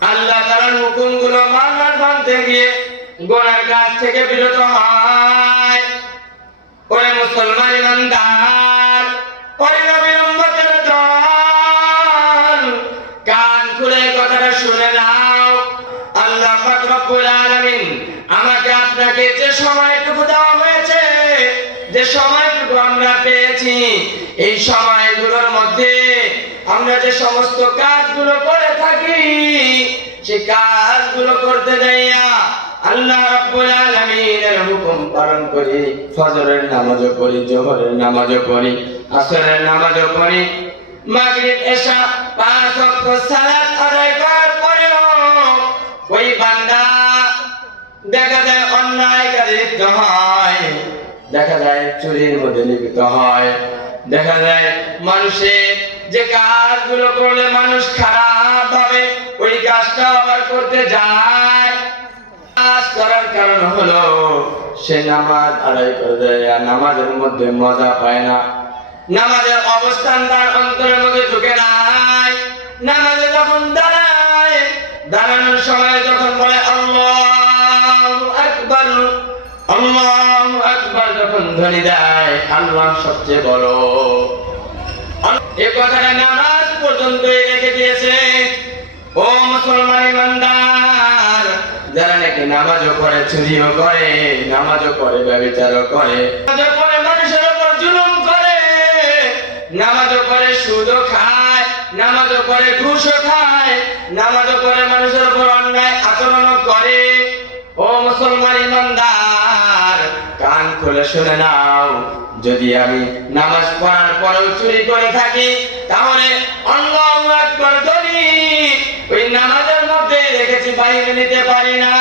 আল্লাহ তাআলার হুকুমগুলো মানতে গিয়ে গুনার কাজ থেকে বিরত হয়। ওরে মুসলমান ইমানদার, ওরে নবীর উম্মতের দল, কান খুলে কথাটা শুনে নাও। আল্লাহ পাক রব্বুল আলামিন আমাকে আপনাকে যে সময়টুকু দেওয়া হয়েছে, যে সময়টুকু আমরা পেয়েছি, এই সময়গুলোর মধ্যে আমরা যে সমস্ত কাজগুলো করে থাকি, সেই কাজগুলো করতে যাইয়া আল্লাহ রাব্বুল আলামিনের হুকুম পালন করি। ফজরের নামাজও পড়ি, জোহরের নামাজও পড়ি, আসরের নামাজও পড়ি, মাগরিব এশা 5 ওয়াক্ত সালাত আদায় করার পরেও ওই বান্দা দেখা যায় অন্যায় কাজে লিপ্ত হয়, দেখা যায় চুরির মধ্যে লিপ্ত হয়, দেখা যায় মানুষের যে কাজগুলো করলে মানুষ খারাপ ভাবে ওই কাজটা আবার করতে যায়। কাজ করার কারণ হলো সে নামাজ আদায় করে দেয় আর নামাজের মধ্যে মজা পায় না, নামাজের অবস্থান তার অন্তরের মধ্যে ঢুকে নাই। নামাজে যখন দাঁড়ায়, দাঁড়ানোর সময় যখন বলে আল্লাহু আকবার, আল্লাহু আকবার যখন ধ্বনি দেয়, আল্লাহ সবচেয়ে বড়, এই কথাটা নামাজ পর্যন্তই রেখে দিয়েছে। ও মুসলমান ইমানদার, যারা নাকি নামাজও করে, চুরিও করে, নামাজও করে, ব্যভিচারও করে, নামাজও করে, মানুষের উপর জুলুম করে, নামাজও করে, সুদও খায়, নামাজও করে, ঘুষও খায়, নামাজও করে, মানুষের উপর অন্যায় আচরণও করে, ও মুসলমান ইমানদার, কান খুলে শুনে নাও। যদি আমি নামাজ পড়ার পরেও চুরি করে থাকি, তাহলে আল্লাহু আকবার ধ্বনি ওই নামাজের মধ্যে রেখেছি, বাইরে নিতে পারি না।